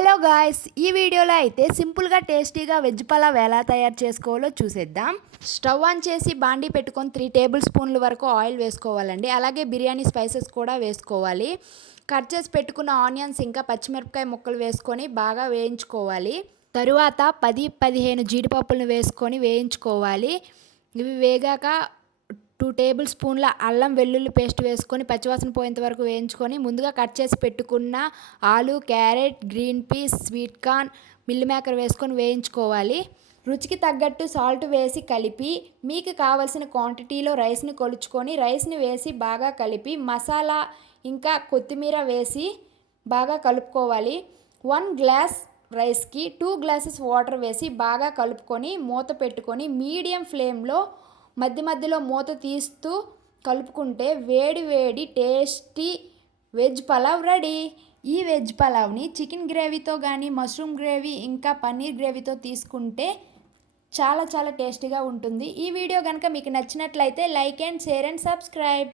Hello guys, ఈ వీడియోలో అయితే సింపుల్గా టేస్టీగా వెజ్ పలావ్ ఎలా తయారు చేసుకోవాలో చూసేద్దాం. స్టవ్ ఆన్ చేసి బాండీ పెట్టుకొని 3 టేబుల్ స్పూన్ల వరకు ఆయిల్ వేసుకోవాలండి. అలాగే బిర్యానీ స్పైసెస్ కూడా వేసుకోవాలి. కట్ చేసి పెట్టుకున్న ఆనియన్స్ ఇంకా పచ్చిమిరపకాయ ముక్కలు వేసుకొని బాగా వేయించుకోవాలి. తరువాత 10-15 జీడిపప్పులను వేసుకొని వేయించుకోవాలి. ఇవి వేగాక 2 టేబుల్ స్పూన్ల అల్లం వెల్లుల్లి పేస్ట్ వేసుకొని పచ్చివాసన పోయేంత వరకు వేయించుకొని ముందుగా కట్ చేసి పెట్టుకున్న ఆలు, carrot, green peas, sweet corn, meal maker వేసుకొని వేయించుకోవాలి. రుచికి తగ్గట్టు సాల్ట్ వేసి కలిపి మీకు కావలసిన క్వాంటిటీలో రైస్ని కొలుచుకొని రైస్ని వేసి బాగా కలిపి మసాలా ఇంకా కొత్తిమీర వేసి బాగా కలుపుకోవాలి. 1 గ్లాస్ రైస్కి 2 గ్లాసెస్ వాటర్ వేసి బాగా కలుపుకొని మూత పెట్టుకొని మీడియం ఫ్లేమ్లో మధ్య మధ్యలో మూత తీస్తూ కలుపుకుంటే వేడి వేడి టేస్టీ వెజ్ పలావ్ రెడీ. ఈ వెజ్ పలావ్ని చికెన్ గ్రేవీతో కానీ మష్రూమ్ గ్రేవీ ఇంకా పన్నీర్ గ్రేవీతో తీసుకుంటే చాలా చాలా టేస్టీగా ఉంటుంది. ఈ వీడియో కనుక మీకు నచ్చినట్లయితే like and share and subscribe.